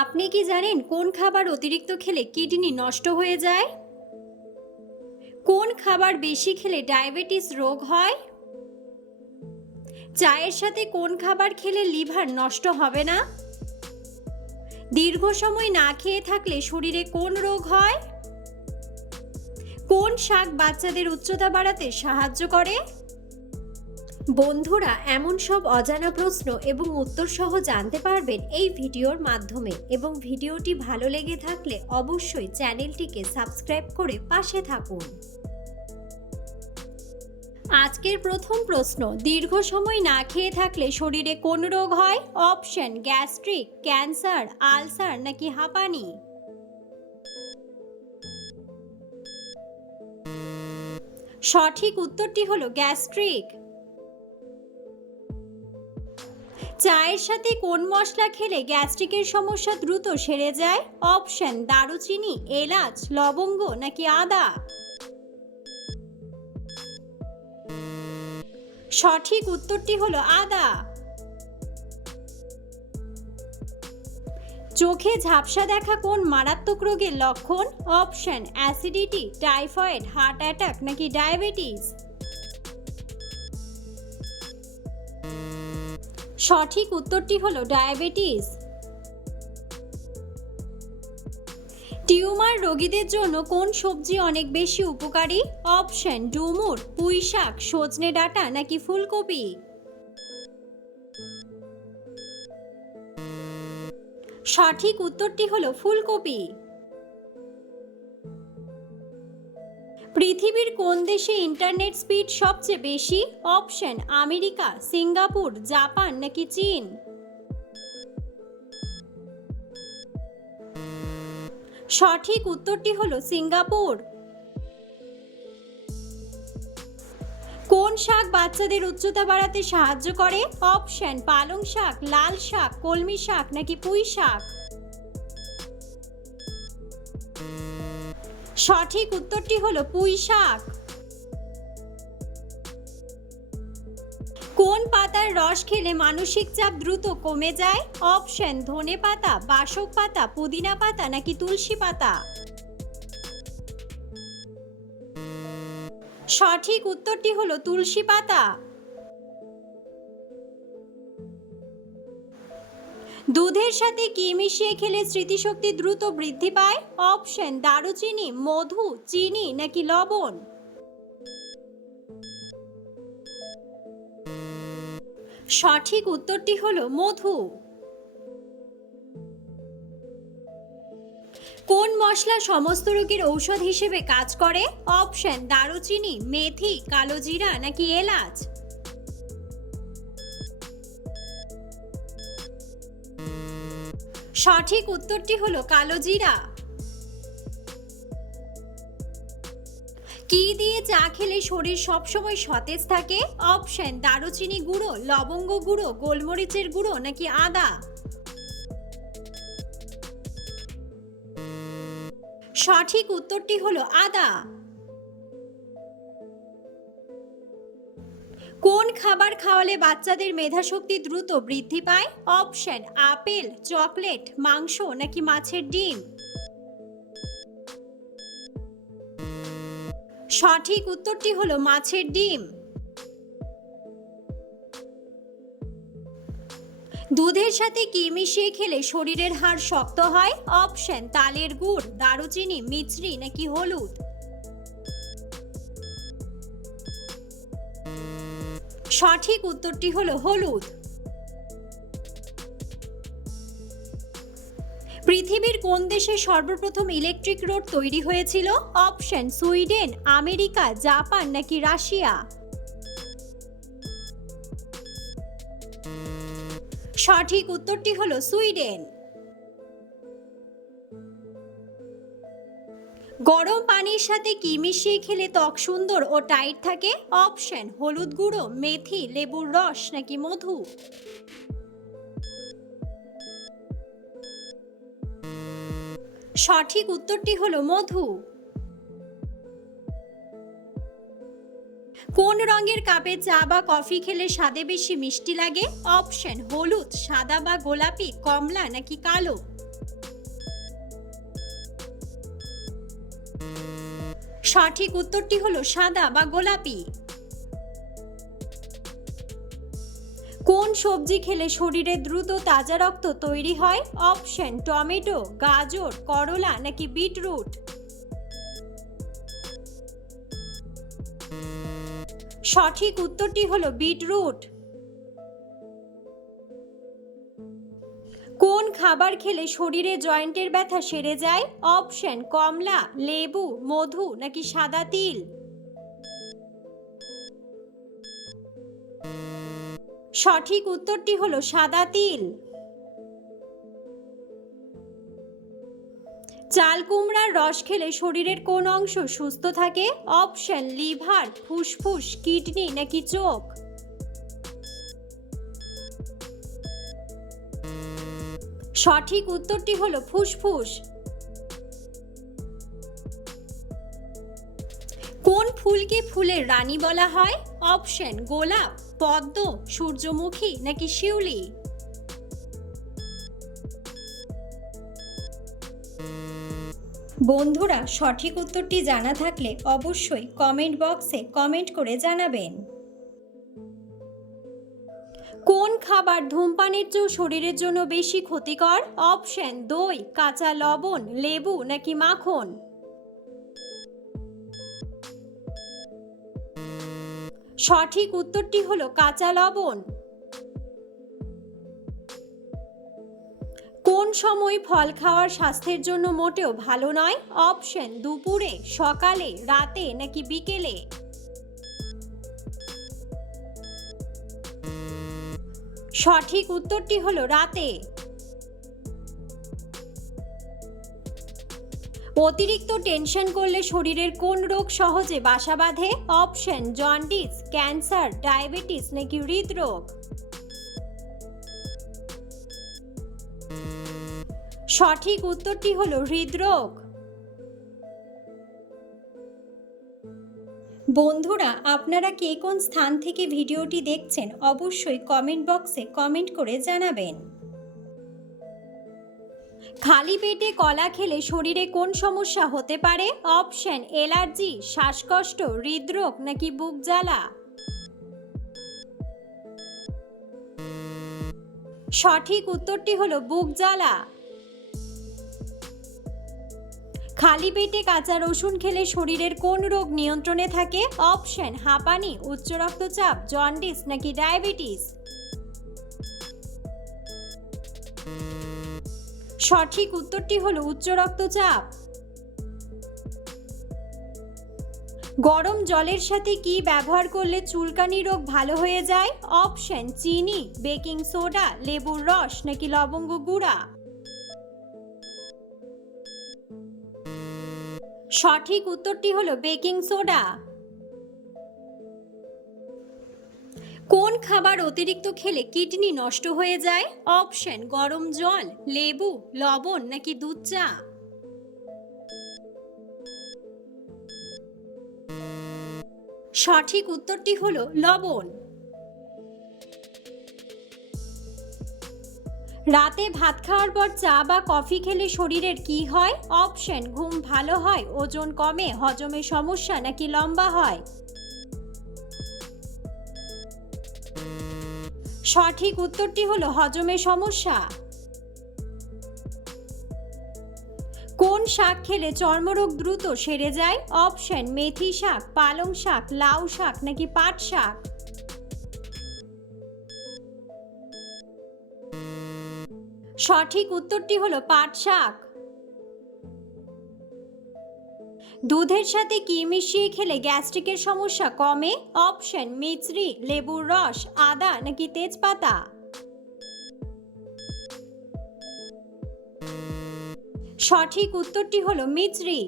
আপনি কি জানেন কোন খাবার অতিরিক্ত খেলে কিডনি নষ্ট হয়ে যায়? কোন খাবার বেশি খেলে ডায়াবেটিস রোগ হয়? চায়ের সাথে কোন খাবার খেলে লিভার নষ্ট হবে না? দীর্ঘ সময় না খেয়ে থাকলে শরীরে কোন রোগ হয়? কোন শাক বাচ্চাদের উচ্চতা বাড়াতে সাহায্য করে? বন্ধুরা, এমন সব অজানা প্রশ্ন এবং উত্তর সহ জানতে পারবেন এই ভিডিওর মাধ্যমে, এবং ভিডিওটি ভালো লেগে থাকলে অবশ্যই চ্যানেলটিকে সাবস্ক্রাইব করে পাশে থাকুন। আজকের প্রথম প্রশ্ন, দীর্ঘ সময় না খেয়ে থাকলে শরীরে কোন রোগ হয়? অপশন: গ্যাস্ট্রিক, ক্যান্সার, আলসার নাকি হাঁপানি? সঠিক উত্তরটি হলো গ্যাস্ট্রিক। চায়ের সাথে কোন মশলা খেলে গ্যাস্ট্রিকের সমস্যা দ্রুত সেরে যায়? অপশন: দারুচিনি, এলাচ, লবঙ্গ নাকি আদা? সঠিক উত্তরটি হলো আদা। চোখে ঝাপসা দেখা কোন মারাত্মক রোগের লক্ষণ? Option: acidity, typhoid, heart attack নাকি ডায়াবেটিস? সঠিক উত্তরটি হলো ডায়াবেটিস। টিউমার রোগীদের জন্য কোন সবজি অনেক বেশি উপকারী? অপশন: ডুমুর, পুঁই শাক, সজনে ডাঁটা নাকি ফুলকপি? সঠিক উত্তরটি হলো ফুলকপি। পৃথিবীর কোন দেশে ইন্টারনেট স্পিড সবচেয়ে বেশি? অপশন: আমেরিকা, সিঙ্গাপুর, জাপান নাকি চীন? সঠিক উত্তরটি হলো সিঙ্গাপুর। কোন শাক বাচ্চাদের উচ্চতা বাড়াতে সাহায্য করে? অপশন: পালং শাক, লাল শাক, কলমি শাক নাকি পুঁই শাক? সঠিক উত্তরটি হলো পুঁই শাক। কোন পাতার রস খেলে মানসিক চাপ দ্রুত কমে যায়? অপশন: ধনে পাতা, বাসক পাতা, পুদিনা পাতা নাকি তুলসী পাতা? সঠিক উত্তরটি হলো তুলসী পাতা। দুধের সাথে কি মিশিয়ে খেলে স্মৃতিশক্তি দ্রুত বৃদ্ধি পায়? অপশন: দারুচিনি, মধু, চিনি নাকি লবণ? সঠিক উত্তরটি হলো মধু। কোন মশলা সমস্ত রোগের ঔষধ হিসেবে কাজ করে? অপশন: দারুচিনি, মেথি, কালো জিরা নাকি এলাচ? সঠিক উত্তরটি হলো কালো জিরা। কি দিয়ে চা খেলে শরীর সবসময় সতেজ থাকে? অপশন: দারুচিনি গুঁড়ো, লবঙ্গ গুঁড়ো, গোলমরিচের গুঁড়ো নাকি আদা? সঠিক উত্তরটি হলো আদা। কোন খাবার খাওয়ালে বাচ্চাদের মেধাশক্তি দ্রুত বৃদ্ধি পায়? অপশন: আপেল, চকলেট, মাংস নাকি মাছের ডিম? সঠিক উত্তরটি হলো মাছের ডিম। দুধের সাথে কি মিশিয়ে খেলে শরীরের হাড় শক্ত হয়? অপশন: তালের গুড়, দারুচিনি, মিছরি নাকি হলুদ? সঠিক উত্তরটি হলো হলুদ। পৃথিবীর কোন দেশে সর্বপ্রথম ইলেকট্রিক রোড তৈরি হয়েছিল? অপশন: সুইডেন, আমেরিকা, জাপান নাকি রাশিয়া? সঠিক উত্তরটি হলো সুইডেন। গরম পানির সাথে কি মিশিয়ে খেলে ত্বক সুন্দর ও টাইট থাকে? অপশন: হলুদ গুঁড়ো, মেথি, লেবুর রস নাকি মধু? সঠিক উত্তরটি হলো মধু। কোন রঙের কাপে চা বা কফি খেলে স্বাদে বেশি মিষ্টি লাগে? অপশন: হলুদ, সাদা বা গোলাপি, কমলা নাকি কালো? সঠিক উত্তরটি হলো সাদা বা গোলাপি। কোন সবজি খেলে শরীরে দ্রুত তাজা রক্ত তৈরি হয়? অপশন টমেটো, গাজর, করলা নাকি বিটরুট। সঠিক উত্তরটি হলো বিটরুট। কোন খাবার খেলে শরীরে জয়েন্টের ব্যথা সেরে যায়? অপশন কমলা, লেবু, মধু নাকি সাদা তিল। সঠিক উত্তরটি হলো সাদা তিল। চাল কুমড়ার রস খেলে শরীরের কোন অংশ সুস্থ থাকে? অপশন লিভার, ফুসফুস, কিডনি নাকি চোখ। সঠিক উত্তরটি হলো ফুসফুস। কোন ফুলকে ফুলের রানী বলা হয়? অপশন গোলাপ, পদ্ম, সূর্যমুখী নাকি শিউলি। বন্ধুরা, সঠিক উত্তরটি জানা থাকলে অবশ্যই কমেন্ট বক্সে কমেন্ট করে জানাবেন। কোন খাবার ধূমপানের চেয়েও শরীরের জন্য বেশি ক্ষতিকর? অপশন দই, কাঁচা লবণ, লেবু নাকি মাখন। সঠিক উত্তরটি হলো কাঁচা লবণ। কোন সময় ফল খাওয়ার স্বাস্থ্যের জন্য মোটেও ভালো নয়? অপশন দুপুরে, সকালে, রাতে নাকি বিকেলে। সঠিক উত্তরটি হলো রাতে। অতিরিক্ত টেনশন করলে শরীরের কোন রোগ সহজে বাসা বাঁধে? অপশন জন্ডিস, ক্যান্সার, ডায়াবেটিস নাকি হৃদরোগ। সঠিক উত্তরটি হলো হৃদরোগ। বন্ধুরা, আপনারা কে কোন স্থান থেকে ভিডিওটি দেখছেন অবশ্যই কমেন্ট বক্সে কমেন্ট করে জানাবেন। খালি পেটে কলা খেলে শরীরে কোন সমস্যা হতে পারে? অপশন অ্যালার্জি, শ্বাসকষ্ট, হৃদরোগ নাকি বুক জ্বালা। সঠিক উত্তরটি হলো বুক জ্বালা। খালি পেটে কাঁচা রসুন খেলে শরীরের কোন রোগ নিয়ন্ত্রণে থাকে? অপশন হাঁপানি, উচ্চ রক্তচাপ, জন্ডিস নাকি ডায়াবেটিস। সঠিক উত্তরটি হলো উচ্চ রক্তচাপ। গরম জলের সাথে কি ব্যবহার করলে চুলকানি রোগ ভালো হয়ে যায়? অপশন চিনি, বেকিং সোডা, লেবুর রস নাকি লবঙ্গ গুঁড়া। সঠিক উত্তরটি হলো বেকিং সোডা। কোন খাবার অতিরিক্ত খেলে কিডনি নষ্ট হয়ে যায়? অপশন গরম জল, লেবু, লবণ নাকি দুধ চা। সঠিক উত্তরটি হলো লবণ। রাতে ভাত খাওয়ার পর চা বা কফি খেলে শরীরের কি হয়? অপশন ঘুম ভালো হয়, ওজন কমে, হজমে সমস্যা নাকি লম্বা হয়। সঠিক উত্তরটি হলো হজমে সমস্যা। কোন শাক খেলে চর্মরোগ দ্রুত সেরে যায়? অপশন মেথি শাক, পালং শাক, লাউ শাক নাকি পাট শাক। সঠিক উত্তরটি হলো পাট শাক। দুধের সাথে কি মিশিয়ে খেলে গ্যাস্ট্রিকের সমস্যা কমে? অপশন মিছরি, লেবুর রস, আদা নাকি তেজপাতা। সঠিক উত্তরটি হলো মিছরি।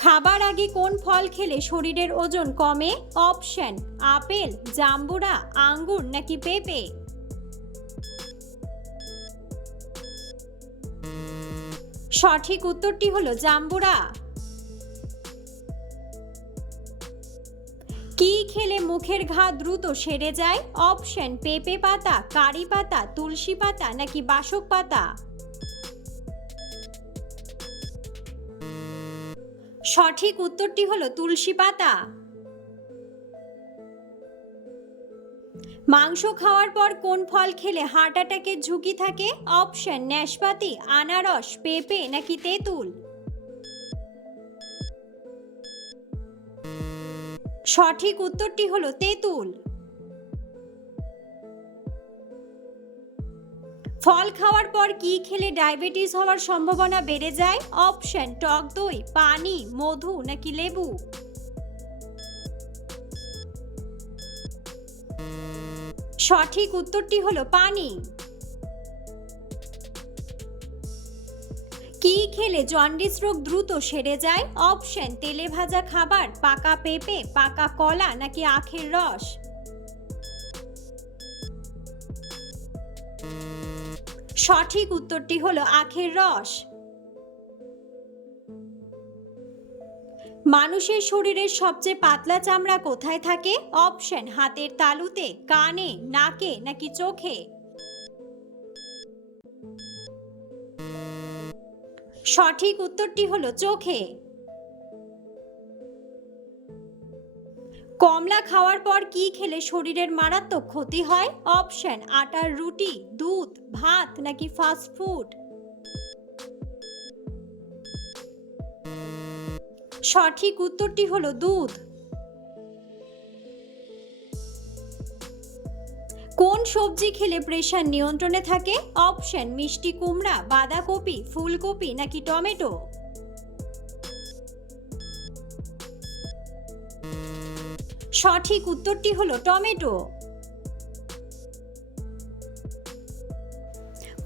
খাবার আগে কোন ফল খেলে শরীরের ওজন কমে? অপশন আপেল, জাম্বুরা, আঙ্গুর নাকি পেঁপে। সঠিক উত্তরটি হলো জাম্বুরা। কি খেলে মুখের ঘা দ্রুত সেরে যায়? অপশন পেঁপে পাতা, কারি পাতা, তুলসী পাতা নাকি বাসক পাতা। সঠিক উত্তরটি হলো তুলসী পাতা। মাংস খাওয়ার পর কোন ফল খেলে হার্ট অ্যাটাকের ঝুঁকি থাকে? অপশন নাশপাতি, আনারস, পেঁপে নাকি তেঁতুল। সঠিক উত্তরটি হলো তেঁতুল। ফল খাওয়ার পর কি খেলে ডায়াবেটিস হওয়ার সম্ভাবনা বেড়ে যায়? অপশন টক দই, পানি, মধু নাকি লেবু। সঠিক উত্তরটি হলো পানি। কি খেলে জন্ডিস রোগ দ্রুত সেরে যায়? অপশন তেলে ভাজা খাবার, পাকা পেঁপে, পাকা কলা নাকি আখের রস। সঠিক উত্তরটি হলো আখের রস। মানুষের শরীরের সবচেয়ে পাতলা চামড়া কোথায় থাকে? অপশন হাতের তালুতে, কানে, নাকে নাকি চোখে। সঠিক উত্তরটি হলো চোখে। কমলা খাওয়ার পর কি খেলে শরীরের মারাত্মক ক্ষতি হয়? অপশন আটার রুটি, দুধ, ভাত নাকি ফাস্ট ফুড। সঠিক উত্তরটি হলো দুধ। কোন সবজি খেলে প্রেশার নিয়ন্ত্রণে থাকে? অপশন মিষ্টি কুমড়া, বাঁধাকপি, ফুলকপি নাকি টমেটো। সঠিক উত্তরটি হলো টমেটো।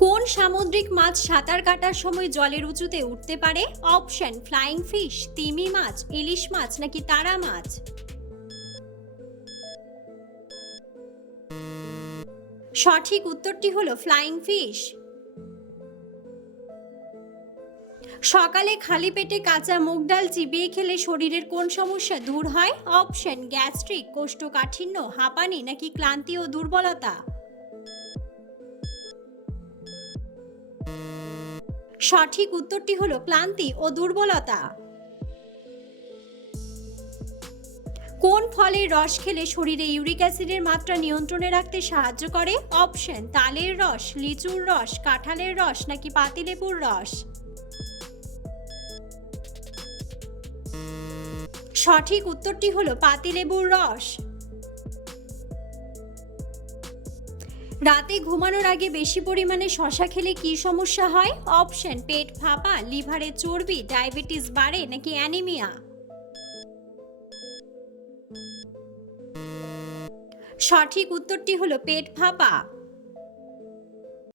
কোন সামুদ্রিক মাছ সাঁতার কাটার সময় জলের উঁচুতে উঠতে পারে? অপশন ফ্লাইং ফিশ, তিমি মাছ, ইলিশ মাছ নাকি তারা মাছ। সঠিক উত্তরটি হলো ফ্লাইং ফিশ। সকালে খালি পেটে কাঁচা মুগ ডাল চিবিয়ে খেলে শরীরের কোন সমস্যা দূর হয়? অপশন গ্যাস্ট্রিক, কোষ্ঠকাঠিন্য, হাঁপানি নাকি ক্লান্তি ও দুর্বলতা। সঠিক উত্তরটি হলো ক্লান্তি ও দুর্বলতা। কোন ফলের রস খেলে শরীরে ইউরিক অ্যাসিডের মাত্রা নিয়ন্ত্রণে রাখতে সাহায্য করে? অপশন তালের রস, লিচুর রস, কাঁঠালের রস নাকি পাতিলেবুর রস। সঠিক উত্তরটি হলো পাতিলেবুর রস। রাতে ঘুমানোর আগে বেশি পরিমাণে শসা খেলে কি সমস্যা হয়? অপশন পেট ফাঁপা, লিভারে চর্বি, ডায়াবেটিস বাড়ে নাকি অ্যানিমিয়া। সঠিক উত্তরটি হলো পেট ফাঁপা।